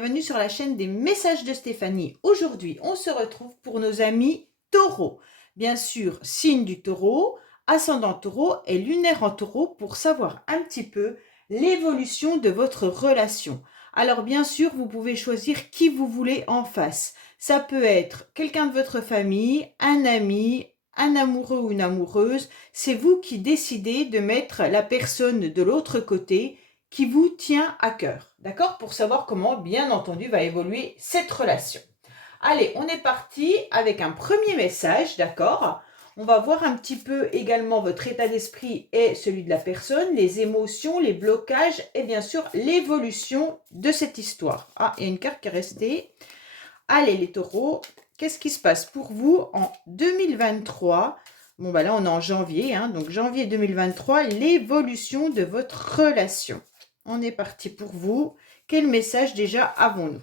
bienvenue sur la chaîne des messages de Stéphanie. Aujourd'hui, on se retrouve pour nos amis taureaux. Bien sûr, signe du taureau, ascendant taureau et lunaire en taureau pour savoir un petit peu l'évolution de votre relation. Alors bien sûr, vous pouvez choisir qui vous voulez en face. Ça peut être quelqu'un de votre famille, un ami, un amoureux ou une amoureuse. C'est vous qui décidez de mettre la personne de l'autre côté qui vous tient à cœur, d'accord? Pour savoir comment, bien entendu, va évoluer cette relation. Allez, on est parti avec un premier message, d'accord? On va voir un petit peu également votre état d'esprit et celui de la personne, les émotions, les blocages et bien sûr l'évolution de cette histoire. Ah, il y a une carte qui est restée. Allez les taureaux, qu'est-ce qui se passe pour vous en 2023? Bon, bah là, on est en janvier, donc janvier 2023, l'évolution de votre relation. On est parti pour vous. Quel message déjà avons-nous?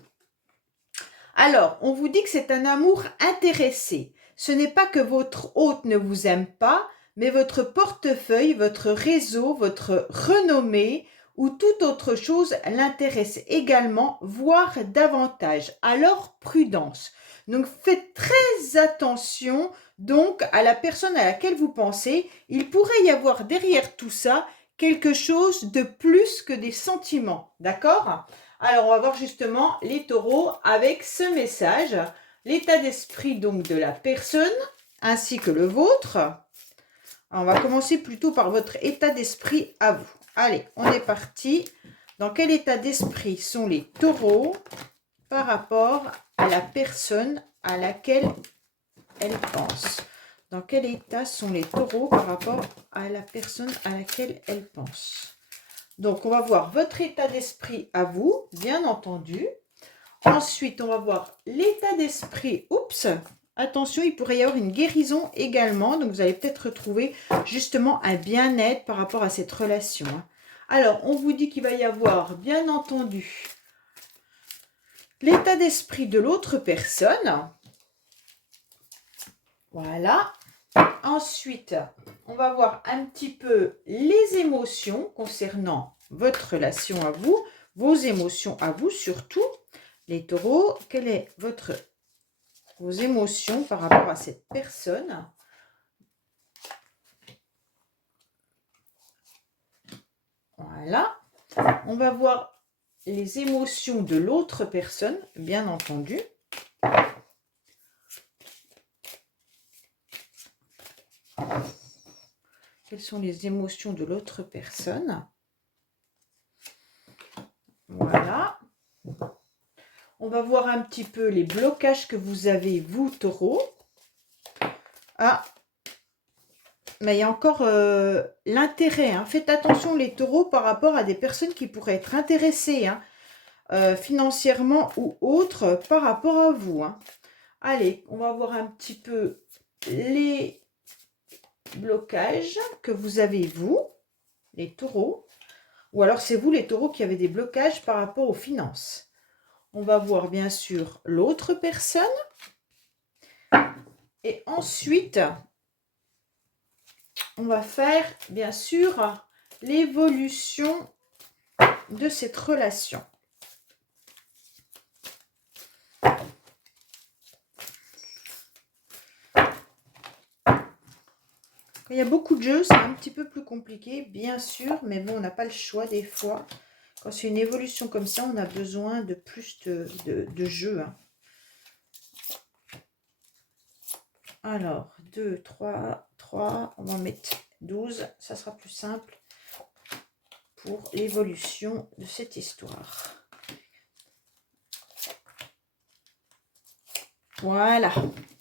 Alors, on vous dit que c'est un amour intéressé. Ce n'est pas que votre hôte ne vous aime pas, mais votre portefeuille, votre réseau, votre renommée ou toute autre chose l'intéresse également, voire davantage. Alors, prudence. Donc, faites très attention donc à la personne à laquelle vous pensez. Il pourrait y avoir derrière tout ça quelque chose de plus que des sentiments, d'accord? Alors, on va voir justement les taureaux avec ce message, l'état d'esprit donc de la personne ainsi que le vôtre. Alors, on va commencer plutôt par votre état d'esprit à vous. Allez, on est parti. Dans quel état d'esprit sont les taureaux par rapport à la personne à laquelle elle pense? Dans quel état sont les taureaux par rapport à la personne à laquelle elle pense? Donc, on va voir votre état d'esprit à vous, bien entendu. Ensuite, on va voir l'état d'esprit. Oups, attention, il pourrait y avoir une guérison également. Donc, vous allez peut-être retrouver justement un bien-être par rapport à cette relation. Alors, on vous dit qu'il va y avoir, bien entendu, l'état d'esprit de l'autre personne. Voilà. Ensuite, on va voir un petit peu les émotions concernant votre relation à vous, vos émotions à vous surtout. Les taureaux, quelles sont vos émotions par rapport à cette personne? Voilà. On va voir les émotions de l'autre personne, bien entendu. Quelles sont les émotions de l'autre personne? Voilà. On va voir un petit peu les blocages que vous avez, vous, taureaux. Ah, mais il y a encore l'intérêt. Faites attention, les taureaux, par rapport à des personnes qui pourraient être intéressées financièrement ou autres par rapport à vous. Allez, on va voir un petit peu les blocages que vous avez, vous, les taureaux. Ou alors, c'est vous, les taureaux, qui avez des blocages par rapport aux finances. On va voir, bien sûr, l'autre personne. Et ensuite, on va faire, bien sûr, l'évolution de cette relation. Quand il y a beaucoup de jeux, c'est un petit peu plus compliqué, bien sûr, mais bon, on n'a pas le choix des fois. Quand c'est une évolution comme ça, on a besoin de plus de jeux. Alors, 2, 3, 3, on va en mettre 12, ça sera plus simple pour l'évolution de cette histoire. Voilà.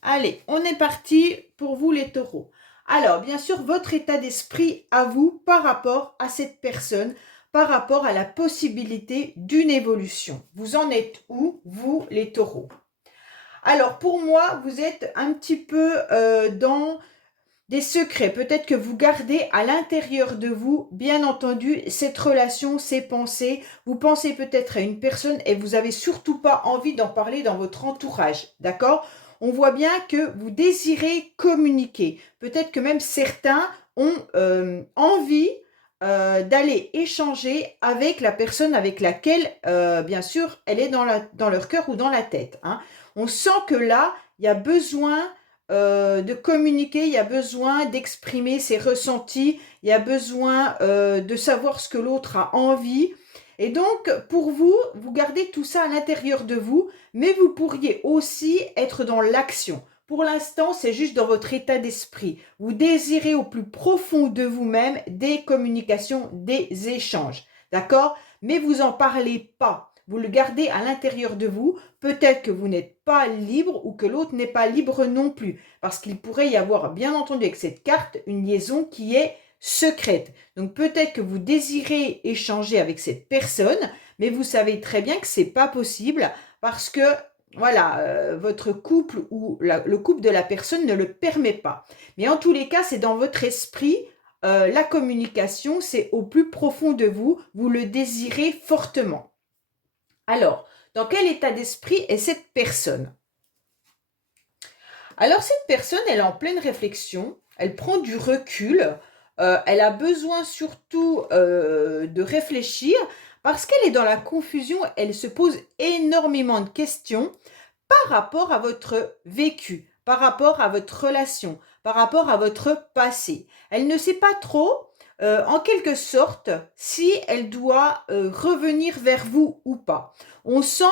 Allez, on est parti pour vous les taureaux. Alors, bien sûr, votre état d'esprit à vous par rapport à cette personne, par rapport à la possibilité d'une évolution. Vous en êtes où, vous les taureaux? Alors, pour moi, vous êtes un petit peu dans des secrets. Peut-être que vous gardez à l'intérieur de vous, bien entendu, cette relation, ces pensées. Vous pensez peut-être à une personne et vous n'avez surtout pas envie d'en parler dans votre entourage. D'accord? On voit bien que vous désirez communiquer. Peut-être que même certains ont envie d'aller échanger avec la personne avec laquelle, bien sûr, elle est dans leur cœur ou dans la tête, hein. On sent que là, il y a besoin de communiquer, il y a besoin d'exprimer ses ressentis, il y a besoin de savoir ce que l'autre a envie. Et donc, pour vous, vous gardez tout ça à l'intérieur de vous, mais vous pourriez aussi être dans l'action. Pour l'instant, c'est juste dans votre état d'esprit. Vous désirez au plus profond de vous-même des communications, des échanges. D'accord? Mais vous n'en parlez pas. Vous le gardez à l'intérieur de vous. Peut-être que vous n'êtes pas libre ou que l'autre n'est pas libre non plus. Parce qu'il pourrait y avoir, bien entendu, avec cette carte, une liaison qui est secrète. Donc peut-être que vous désirez échanger avec cette personne, mais vous savez très bien que c'est pas possible parce que voilà, votre couple ou le couple de la personne ne le permet pas. Mais en tous les cas, c'est dans votre esprit, la communication, c'est au plus profond de vous, vous le désirez fortement. Alors, dans quel état d'esprit est cette personne? Alors, cette personne, elle est en pleine réflexion, elle prend du recul, elle a besoin surtout de réfléchir parce qu'elle est dans la confusion, elle se pose énormément de questions par rapport à votre vécu, par rapport à votre relation, par rapport à votre passé. Elle ne sait pas trop, en quelque sorte, si elle doit revenir vers vous ou pas. On sent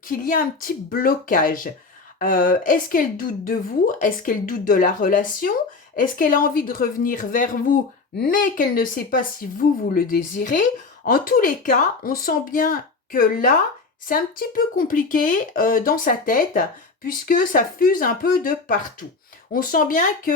qu'il y a un petit blocage. Est-ce qu'elle doute de vous? Est-ce qu'elle doute de la relation? Est-ce qu'elle a envie de revenir vers vous, mais qu'elle ne sait pas si vous, vous le désirez? En tous les cas, on sent bien que là, c'est un petit peu compliqué dans sa tête, puisque ça fuse un peu de partout. On sent bien que,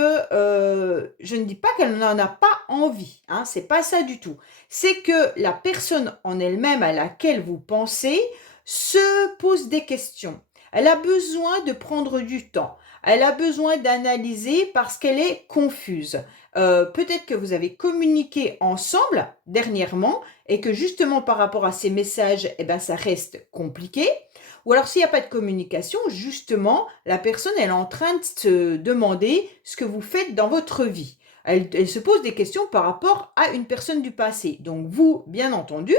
je ne dis pas qu'elle n'en a pas envie, hein, c'est pas ça du tout. C'est que la personne en elle-même à laquelle vous pensez se pose des questions. Elle a besoin de prendre du temps. Elle a besoin d'analyser parce qu'elle est confuse. Peut-être que vous avez communiqué ensemble dernièrement et que justement par rapport à ces messages, eh ben, ça reste compliqué. Ou alors s'il n'y a pas de communication, justement, la personne elle est en train de se demander ce que vous faites dans votre vie. Elle se pose des questions par rapport à une personne du passé. Donc vous, bien entendu,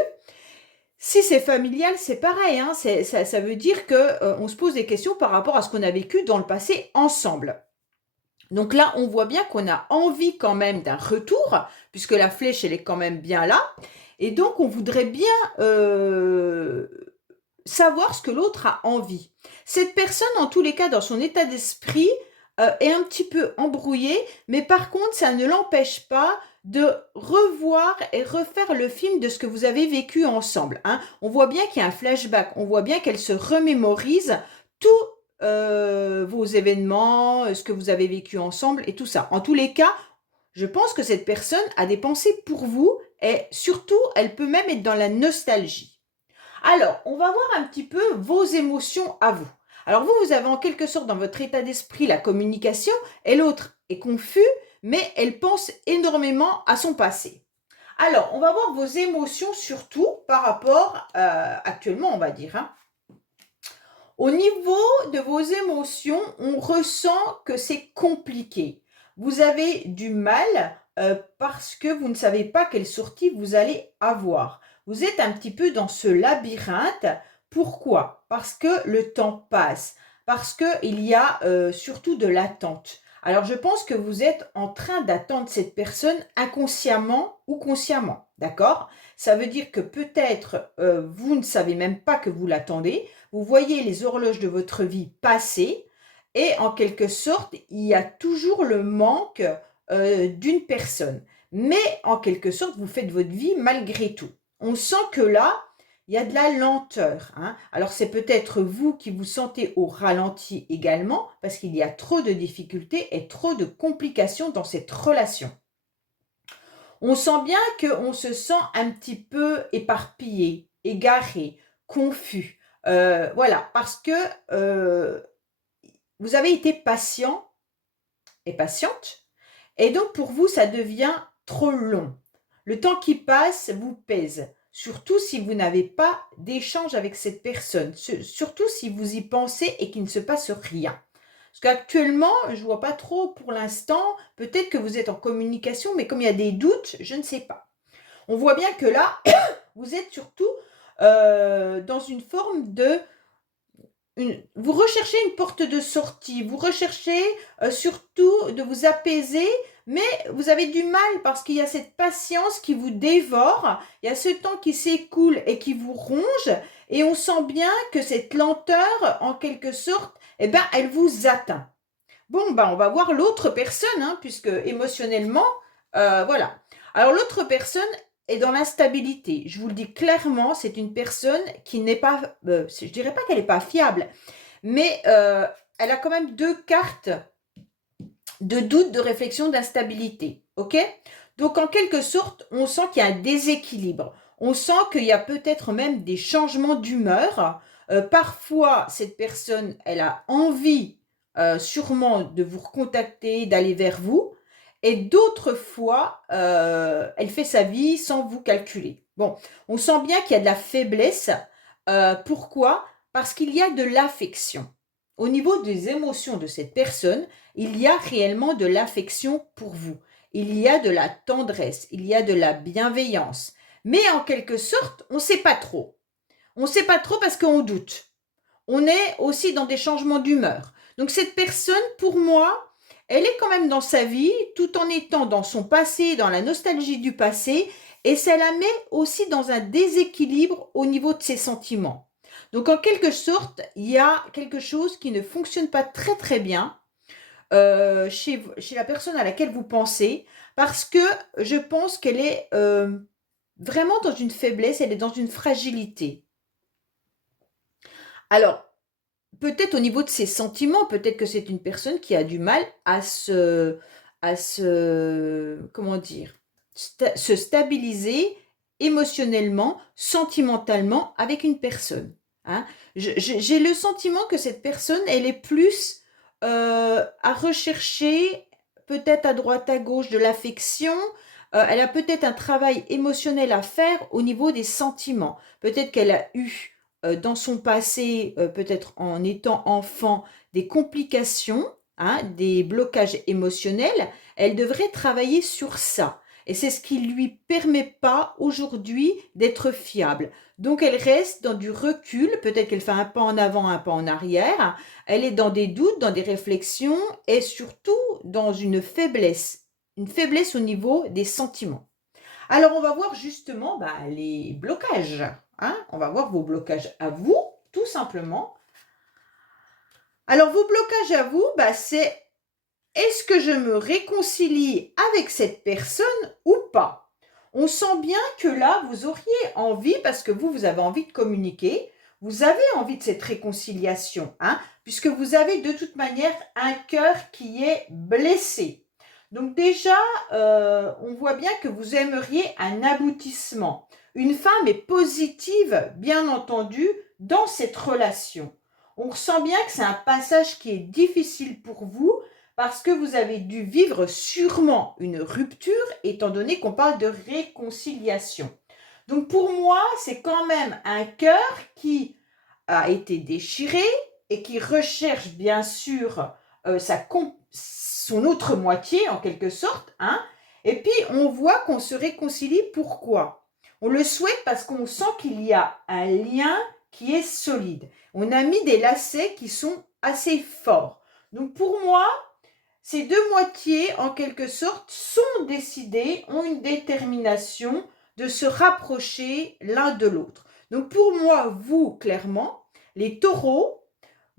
si c'est familial, c'est pareil, hein, ça veut dire que on se pose des questions par rapport à ce qu'on a vécu dans le passé ensemble. Donc là, on voit bien qu'on a envie quand même d'un retour, puisque la flèche, elle est quand même bien là. Et donc, on voudrait bien savoir ce que l'autre a envie. Cette personne, en tous les cas, dans son état d'esprit, est un petit peu embrouillée, mais par contre, ça ne l'empêche pas de revoir et refaire le film de ce que vous avez vécu ensemble, hein. On voit bien qu'il y a un flashback, on voit bien qu'elle se remémorise tous vos événements, ce que vous avez vécu ensemble et tout ça. En tous les cas, je pense que cette personne a des pensées pour vous et surtout, elle peut même être dans la nostalgie. Alors, on va voir un petit peu vos émotions à vous. Alors vous, vous avez en quelque sorte dans votre état d'esprit la communication et l'autre est confus, mais elle pense énormément à son passé. Alors, on va voir vos émotions surtout par rapport, actuellement, on va dire, hein. Au niveau de vos émotions, on ressent que c'est compliqué. Vous avez du mal parce que vous ne savez pas quelle sortie vous allez avoir. Vous êtes un petit peu dans ce labyrinthe. Pourquoi? Parce que le temps passe, parce qu'il y a surtout de l'attente. Alors je pense que vous êtes en train d'attendre cette personne inconsciemment ou consciemment, d'accord? Ça veut dire que peut-être vous ne savez même pas que vous l'attendez, vous voyez les horloges de votre vie passer et en quelque sorte, il y a toujours le manque d'une personne. Mais en quelque sorte, vous faites votre vie malgré tout. On sent que là, il y a de la lenteur, hein. Alors c'est peut-être vous qui vous sentez au ralenti également parce qu'il y a trop de difficultés et trop de complications dans cette relation. On sent bien qu'on se sent un petit peu éparpillé, égaré, confus. Voilà, parce que vous avez été patient et patiente, et donc pour vous, ça devient trop long. Le temps qui passe vous pèse, surtout si vous n'avez pas d'échange avec cette personne, surtout si vous y pensez et qu'il ne se passe rien. Parce qu'actuellement, je ne vois pas trop pour l'instant. Peut-être que vous êtes en communication, mais comme il y a des doutes, je ne sais pas. On voit bien que là, vous êtes surtout dans une forme de vous recherchez une porte de sortie, vous recherchez surtout de vous apaiser, mais vous avez du mal parce qu'il y a cette patience qui vous dévore, il y a ce temps qui s'écoule et qui vous ronge, et on sent bien que cette lenteur, en quelque sorte, eh ben, elle vous atteint. Bon, ben, on va voir l'autre personne, hein, puisque émotionnellement, voilà. Alors l'autre personne est dans l'instabilité. Je vous le dis clairement, c'est une personne qui n'est pas, je dirais pas qu'elle n'est pas fiable, mais elle a quand même deux cartes de doute, de réflexion, d'instabilité. Ok? Donc en quelque sorte, on sent qu'il y a un déséquilibre. On sent qu'il y a peut-être même des changements d'humeur. Parfois, cette personne, elle a envie sûrement de vous recontacter, d'aller vers vous. Et d'autres fois, elle fait sa vie sans vous calculer. Bon, on sent bien qu'il y a de la faiblesse. Pourquoi? Parce qu'il y a de l'affection. Au niveau des émotions de cette personne, il y a réellement de l'affection pour vous. Il y a de la tendresse, il y a de la bienveillance. Mais en quelque sorte, on ne sait pas trop. On ne sait pas trop parce qu'on doute. On est aussi dans des changements d'humeur. Donc cette personne, pour moi, elle est quand même dans sa vie, tout en étant dans son passé, dans la nostalgie du passé, et ça la met aussi dans un déséquilibre au niveau de ses sentiments. Donc en quelque sorte, il y a quelque chose qui ne fonctionne pas très très bien chez la personne à laquelle vous pensez, parce que je pense qu'elle est vraiment dans une faiblesse, elle est dans une fragilité. Alors, peut-être au niveau de ses sentiments, peut-être que c'est une personne qui a du mal comment dire, se stabiliser émotionnellement, sentimentalement avec une personne. Hein. J'ai le sentiment que cette personne, elle est plus à rechercher, peut-être à droite à gauche, de l'affection. Elle a peut-être un travail émotionnel à faire au niveau des sentiments. Peut-être qu'elle a eu dans son passé, peut-être en étant enfant, des complications, hein, des blocages émotionnels, elle devrait travailler sur ça. Et c'est ce qui ne lui permet pas aujourd'hui d'être fiable. Donc elle reste dans du recul, peut-être qu'elle fait un pas en avant, un pas en arrière, elle est dans des doutes, dans des réflexions et surtout dans une faiblesse au niveau des sentiments. Alors, on va voir justement les blocages. Hein. On va voir vos blocages à vous, tout simplement. Alors, vos blocages à vous, c'est est-ce que je me réconcilie avec cette personne ou pas? On sent bien que là, vous auriez envie, parce que vous avez envie de communiquer, vous avez envie de cette réconciliation, hein, puisque vous avez de toute manière un cœur qui est blessé. Donc déjà, on voit bien que vous aimeriez un aboutissement. Une femme est positive, bien entendu, dans cette relation. On ressent bien que c'est un passage qui est difficile pour vous parce que vous avez dû vivre sûrement une rupture, étant donné qu'on parle de réconciliation. Donc pour moi, c'est quand même un cœur qui a été déchiré et qui recherche bien sûr son autre moitié en quelque sorte. Hein. Et puis on voit qu'on se réconcilie. Pourquoi? On le souhaite parce qu'on sent qu'il y a un lien qui est solide. On a mis des lacets qui sont assez forts. Donc pour moi, ces deux moitiés, en quelque sorte, sont décidées, ont une détermination de se rapprocher l'un de l'autre. Donc pour moi, vous, clairement, les taureaux,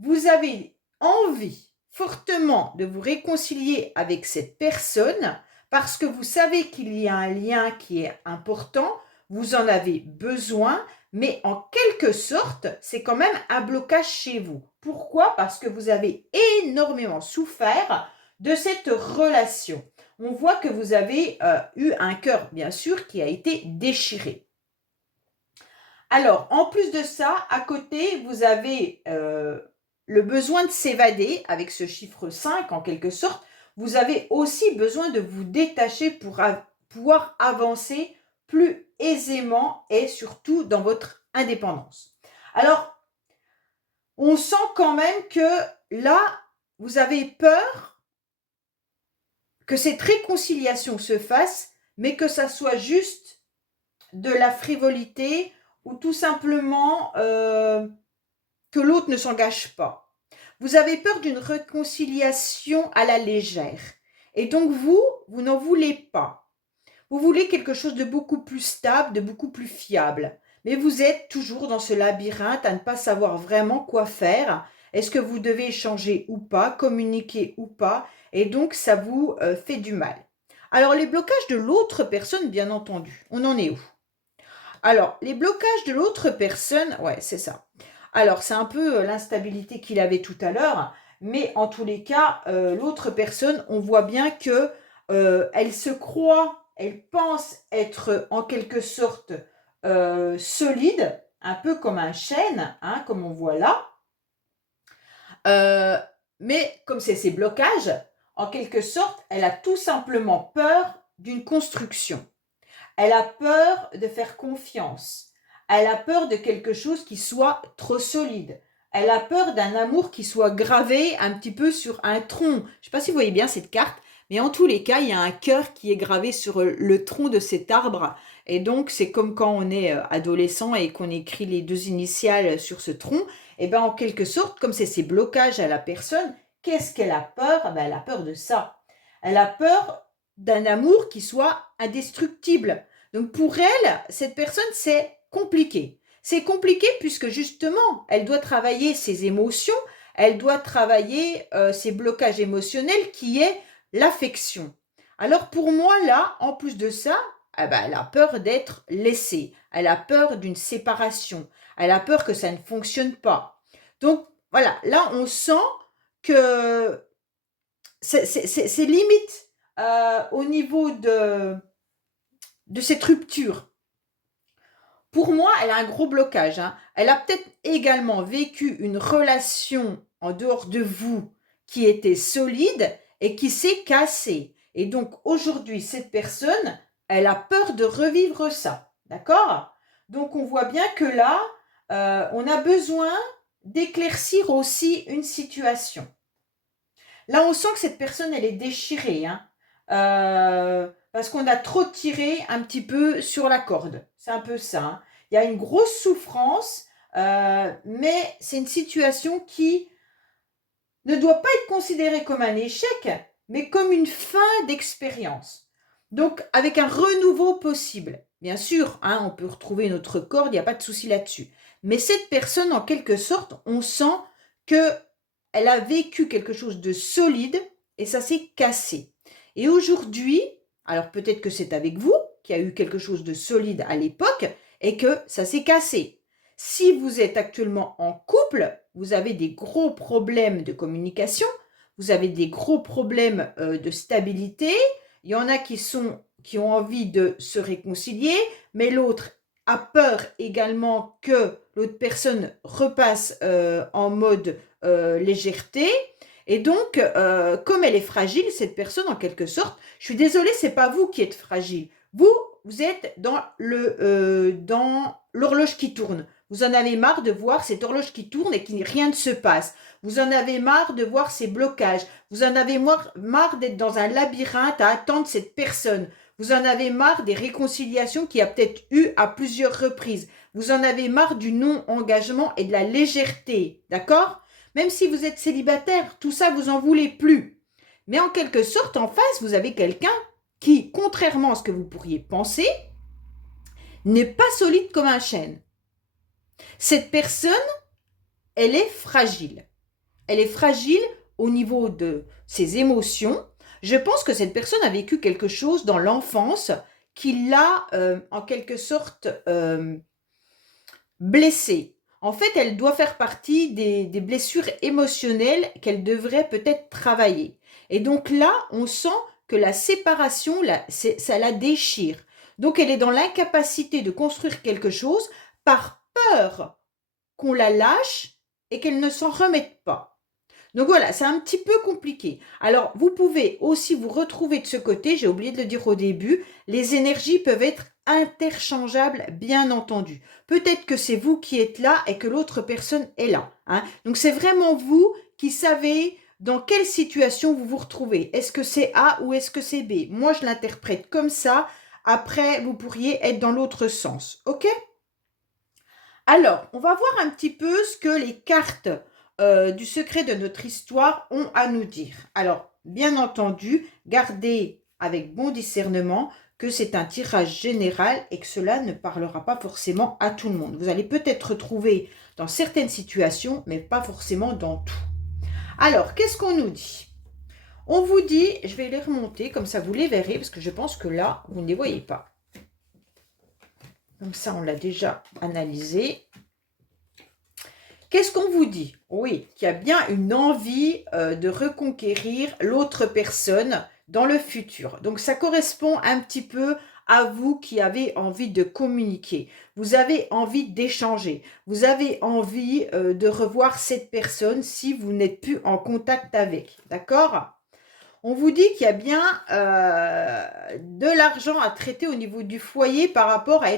vous avez envie fortement de vous réconcilier avec cette personne parce que vous savez qu'il y a un lien qui est important, vous en avez besoin, mais en quelque sorte, c'est quand même un blocage chez vous. Pourquoi? Parce que vous avez énormément souffert de cette relation. On voit que vous avez eu un cœur, bien sûr, qui a été déchiré. Alors, en plus de ça, à côté, vous avez le besoin de s'évader avec ce chiffre 5, en quelque sorte. Vous avez aussi besoin de vous détacher pour pouvoir avancer plus aisément et surtout dans votre indépendance. Alors, on sent quand même que là, vous avez peur que cette réconciliation se fasse, mais que ça soit juste de la frivolité ou tout simplement que l'autre ne s'engage pas. Vous avez peur d'une réconciliation à la légère. Et donc vous n'en voulez pas. Vous voulez quelque chose de beaucoup plus stable, de beaucoup plus fiable. Mais vous êtes toujours dans ce labyrinthe à ne pas savoir vraiment quoi faire. Est-ce que vous devez échanger ou pas, communiquer ou pas? Et donc, ça vous fait du mal. Alors, les blocages de l'autre personne, bien entendu, on en est où? Alors, les blocages de l'autre personne, ouais, c'est ça. Alors, c'est un peu l'instabilité qu'il avait tout à l'heure, mais en tous les cas, l'autre personne, on voit bien que elle se croit, elle pense être en quelque sorte solide, un peu comme un chêne, hein, comme on voit là. Mais comme c'est ces blocages, en quelque sorte, elle a tout simplement peur d'une construction. Elle a peur de faire confiance. Elle a peur de quelque chose qui soit trop solide. Elle a peur d'un amour qui soit gravé un petit peu sur un tronc. Je ne sais pas si vous voyez bien cette carte, mais en tous les cas, il y a un cœur qui est gravé sur le tronc de cet arbre. Et donc, c'est comme quand on est adolescent et qu'on écrit les 2 initiales sur ce tronc. Et bien, en quelque sorte, comme c'est ces blocages à la personne, qu'est-ce qu'elle a peur? Ben, elle a peur de ça. Elle a peur d'un amour qui soit indestructible. Donc pour elle, cette personne, c'est compliqué. C'est compliqué puisque justement, elle doit travailler ses émotions, elle doit travailler ses blocages émotionnels qui est l'affection. Alors pour moi, là, en plus de ça, eh ben, elle a peur d'être laissée, elle a peur d'une séparation, elle a peur que ça ne fonctionne pas. Donc voilà, là on sent que c'est limite au niveau de cette rupture. Pour moi, elle a un gros blocage, hein. Elle a peut-être également vécu une relation en dehors de vous qui était solide et qui s'est cassée. Et donc aujourd'hui, cette personne, elle a peur de revivre ça. D'accord? Donc on voit bien que là, on a besoin d'éclaircir aussi une situation. Là, on sent que cette personne, elle est déchirée, hein. Parce qu'on a trop tiré un petit peu sur la corde. C'est un peu ça, hein. Il y a une grosse souffrance, mais c'est une situation qui ne doit pas être considérée comme un échec, mais comme une fin d'expérience. Donc, avec un renouveau possible. Bien sûr, hein, on peut retrouver notre corde, il n'y a pas de souci là-dessus. Mais cette personne, en quelque sorte, on sent que elle a vécu quelque chose de solide et ça s'est cassé. Et aujourd'hui, alors peut-être que c'est avec vous qui a eu quelque chose de solide à l'époque et que ça s'est cassé. Si vous êtes actuellement en couple, vous avez des gros problèmes de communication, vous avez des gros problèmes de stabilité. Il y en a qui ont envie de se réconcilier, mais l'autre a peur également que l'autre personne repasse en mode légèreté. Et donc, comme elle est fragile, cette personne, en quelque sorte, je suis désolée, c'est pas vous qui êtes fragile. Vous êtes dans l'horloge qui tourne. Vous en avez marre de voir cette horloge qui tourne et que rien ne se passe. Vous en avez marre de voir ces blocages. Vous en avez marre d'être dans un labyrinthe à attendre cette personne. Vous en avez marre des réconciliations qu'il y a peut-être eu à plusieurs reprises. Vous en avez marre du non-engagement et de la légèreté. D'accord? Même si vous êtes célibataire, tout ça, vous en voulez plus. Mais en quelque sorte, en face, vous avez quelqu'un qui, contrairement à ce que vous pourriez penser, n'est pas solide comme un chêne. Cette personne, elle est fragile. Elle est fragile au niveau de ses émotions. Je pense que cette personne a vécu quelque chose dans l'enfance qui l'a, en quelque sorte, blessée. En fait, elle doit faire partie des blessures émotionnelles qu'elle devrait peut-être travailler. Et donc là, on sent que la séparation, ça la déchire. Donc elle est dans l'incapacité de construire quelque chose par peur qu'on la lâche et qu'elle ne s'en remette pas. Donc voilà, c'est un petit peu compliqué. Alors, vous pouvez aussi vous retrouver de ce côté, j'ai oublié de le dire au début, les énergies peuvent être interchangeables, bien entendu. Peut-être que c'est vous qui êtes là et que l'autre personne est là, hein. Donc, c'est vraiment vous qui savez dans quelle situation vous vous retrouvez. Est-ce que c'est A ou est-ce que c'est B? Moi, je l'interprète comme ça. Après, vous pourriez être dans l'autre sens. OK? Alors, on va voir un petit peu ce que les cartes du secret de notre histoire ont à nous dire. Alors, bien entendu, gardez avec bon discernement que c'est un tirage général et que cela ne parlera pas forcément à tout le monde. Vous allez peut-être retrouver dans certaines situations, mais pas forcément dans tout. Alors, qu'est-ce qu'on nous dit? On vous dit, je vais les remonter, comme ça vous les verrez, parce que je pense que là, vous ne les voyez pas. Comme ça, on l'a déjà analysé. Qu'est-ce qu'on vous dit? Oui, qu'il y a bien une envie de reconquérir l'autre personne dans le futur. Donc, ça correspond un petit peu à vous qui avez envie de communiquer. Vous avez envie d'échanger. Vous avez envie de revoir cette personne si vous n'êtes plus en contact avec. D'accord? On vous dit qu'il y a bien de l'argent à traiter au niveau du foyer par rapport à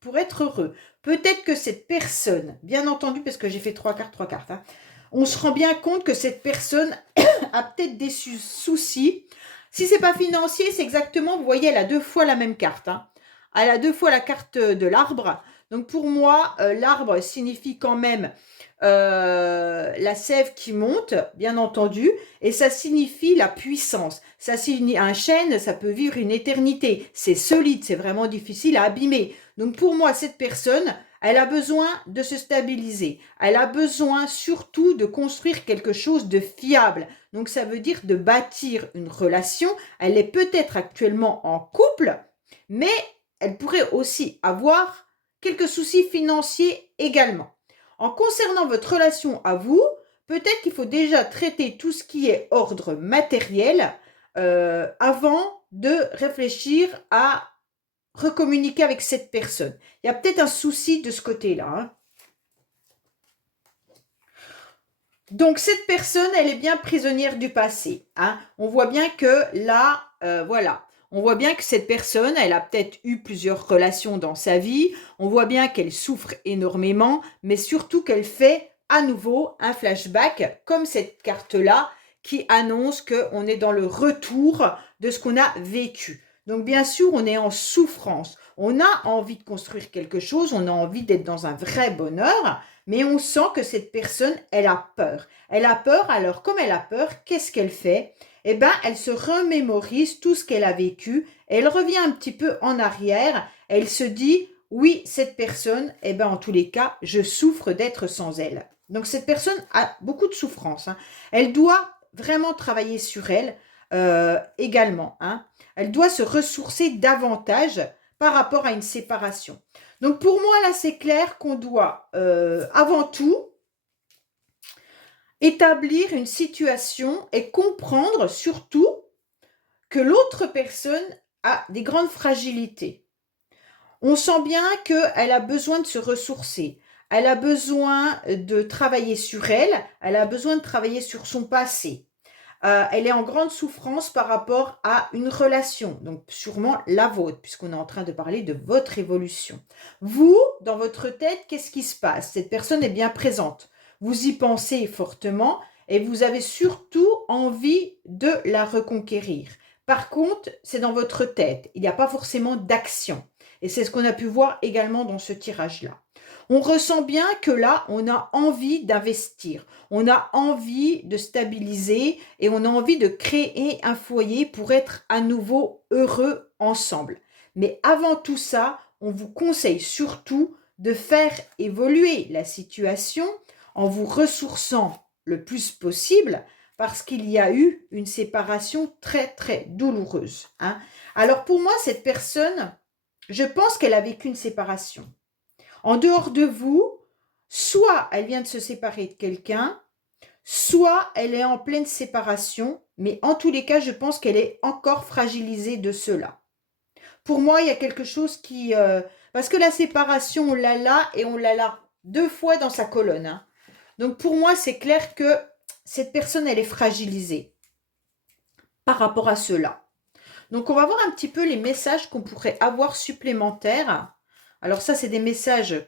pour être heureux. Peut-être que cette personne, bien entendu, parce que j'ai fait trois cartes, hein, on se rend bien compte que cette personne a peut-être des soucis. Si c'est pas financier, c'est exactement, vous voyez, elle a deux fois la même carte. Hein. Elle a deux fois la carte de l'arbre. Donc pour moi, l'arbre signifie quand même la sève qui monte, bien entendu, et ça signifie la puissance. Ça signifie un chêne, ça peut vivre une éternité. C'est solide, c'est vraiment difficile à abîmer. Donc pour moi, cette personne, elle a besoin de se stabiliser. Elle a besoin surtout de construire quelque chose de fiable. Donc ça veut dire de bâtir une relation. Elle est peut-être actuellement en couple, mais elle pourrait aussi avoir quelques soucis financiers également. En concernant votre relation à vous, peut-être qu'il faut déjà traiter tout ce qui est ordre matériel avant de réfléchir à recommuniquer avec cette personne. Il y a peut-être un souci de ce côté-là. Hein. Donc, cette personne, elle est bien prisonnière du passé. Hein. On voit bien que là, voilà. On voit bien que cette personne, elle a peut-être eu plusieurs relations dans sa vie. On voit bien qu'elle souffre énormément, mais surtout qu'elle fait à nouveau un flashback, comme cette carte-là, qui annonce qu'on est dans le retour de ce qu'on a vécu. Donc, bien sûr, on est en souffrance. On a envie de construire quelque chose, on a envie d'être dans un vrai bonheur, mais on sent que cette personne, elle a peur. Elle a peur, alors comme elle a peur, qu'est-ce qu'elle fait? Eh bien, elle se remémorise tout ce qu'elle a vécu, elle revient un petit peu en arrière, elle se dit, oui, cette personne, eh bien, en tous les cas, je souffre d'être sans elle. Donc, cette personne a beaucoup de souffrance. Hein. Elle doit vraiment travailler sur elle également. Hein. Elle doit se ressourcer davantage par rapport à une séparation. Donc, pour moi, là, c'est clair qu'on doit, avant tout, établir une situation et comprendre surtout que l'autre personne a des grandes fragilités. On sent bien qu'elle a besoin de se ressourcer. Elle a besoin de travailler sur elle. Elle a besoin de travailler sur son passé. Elle est en grande souffrance par rapport à une relation, donc sûrement la vôtre, puisqu'on est en train de parler de votre évolution. Vous, dans votre tête, qu'est-ce qui se passe? Cette personne est bien présente. Vous y pensez fortement et vous avez surtout envie de la reconquérir. Par contre, c'est dans votre tête. Il n'y a pas forcément d'action. Et c'est ce qu'on a pu voir également dans ce tirage-là. On ressent bien que là, on a envie d'investir, on a envie de stabiliser et on a envie de créer un foyer pour être à nouveau heureux ensemble. Mais avant tout ça, on vous conseille surtout de faire évoluer la situation en vous ressourçant le plus possible parce qu'il y a eu une séparation très très douloureuse. Hein. Alors pour moi, cette personne, je pense qu'elle a vécu une séparation. En dehors de vous, soit elle vient de se séparer de quelqu'un, soit elle est en pleine séparation, mais en tous les cas, je pense qu'elle est encore fragilisée de cela. Pour moi, il y a quelque chose qui... parce que la séparation, on l'a là et on l'a là deux fois dans sa colonne. Hein. Donc pour moi, c'est clair que cette personne, elle est fragilisée par rapport à cela. Donc on va voir un petit peu les messages qu'on pourrait avoir supplémentaires. Alors ça, c'est des messages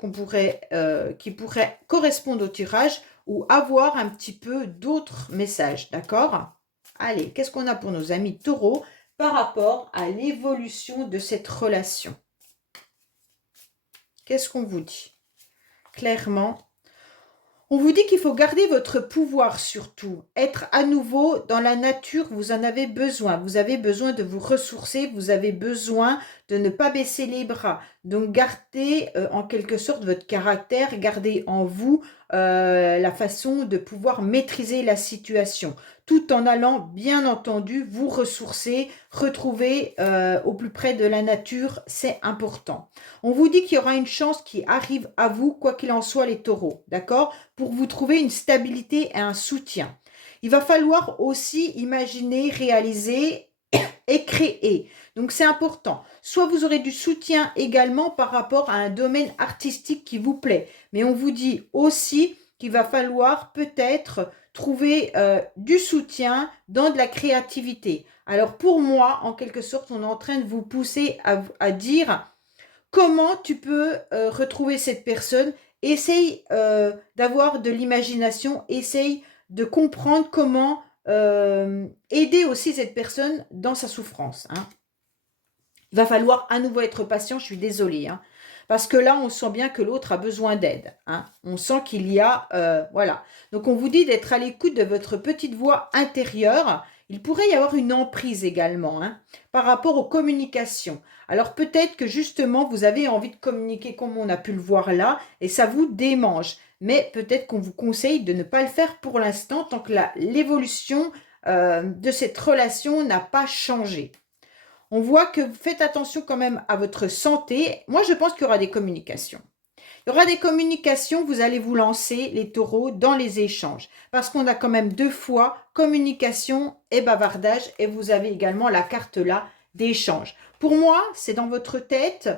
qui pourraient correspondre au tirage ou avoir un petit peu d'autres messages, d'accord? Allez, qu'est-ce qu'on a pour nos amis taureaux par rapport à l'évolution de cette relation? Qu'est-ce qu'on vous dit? Clairement, on vous dit qu'il faut garder votre pouvoir surtout, être à nouveau dans la nature, vous en avez besoin. Vous avez besoin de vous ressourcer, vous avez besoin de ne pas baisser les bras. Donc gardez en quelque sorte votre caractère, gardez en vous la façon de pouvoir maîtriser la situation, tout en allant bien entendu vous ressourcer, retrouver au plus près de la nature, c'est important. On vous dit qu'il y aura une chance qui arrive à vous, quoi qu'il en soit les taureaux, d'accord? Pour vous trouver une stabilité et un soutien. Il va falloir aussi imaginer, réaliser et créer. Donc c'est important. Soit vous aurez du soutien également par rapport à un domaine artistique qui vous plaît. Mais on vous dit aussi qu'il va falloir peut-être trouver du soutien dans de la créativité. Alors pour moi, en quelque sorte, on est en train de vous pousser à dire comment tu peux retrouver cette personne. Essaye d'avoir de l'imagination, essaye de comprendre comment aider aussi cette personne dans sa souffrance, hein. Il va falloir à nouveau être patient, je suis désolée, hein, parce que là, on sent bien que l'autre a besoin d'aide, hein. On sent qu'il y a... voilà. Donc, on vous dit d'être à l'écoute de votre petite voix intérieure. Il pourrait y avoir une emprise également, hein, par rapport aux communications. Alors, peut-être que justement, vous avez envie de communiquer comme on a pu le voir là, et ça vous démange. Mais peut-être qu'on vous conseille de ne pas le faire pour l'instant, tant que l'évolution de cette relation n'a pas changé. On voit que vous faites attention quand même à votre santé. Moi, je pense qu'il y aura des communications. Il y aura des communications, vous allez vous lancer, les taureaux, dans les échanges. Parce qu'on a quand même 2 fois communication et bavardage. Et vous avez également la carte là d'échange. Pour moi, c'est dans votre tête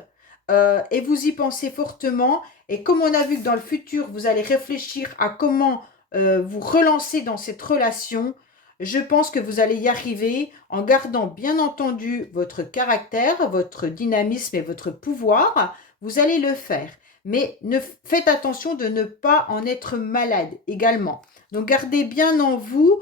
et vous y pensez fortement. Et comme on a vu que dans le futur, vous allez réfléchir à comment vous relancer dans cette relation. Je pense que vous allez y arriver en gardant bien entendu votre caractère, votre dynamisme et votre pouvoir. Vous allez le faire. Mais faites attention de ne pas en être malade également. Donc gardez bien en vous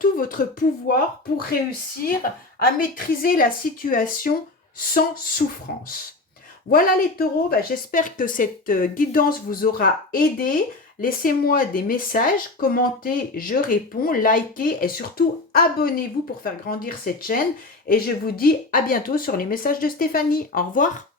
tout votre pouvoir pour réussir à maîtriser la situation sans souffrance. Voilà les taureaux, j'espère que cette guidance vous aura aidé. Laissez-moi des messages, commentez, je réponds, likez et surtout abonnez-vous pour faire grandir cette chaîne. Et je vous dis à bientôt sur les messages de Stéphanie. Au revoir.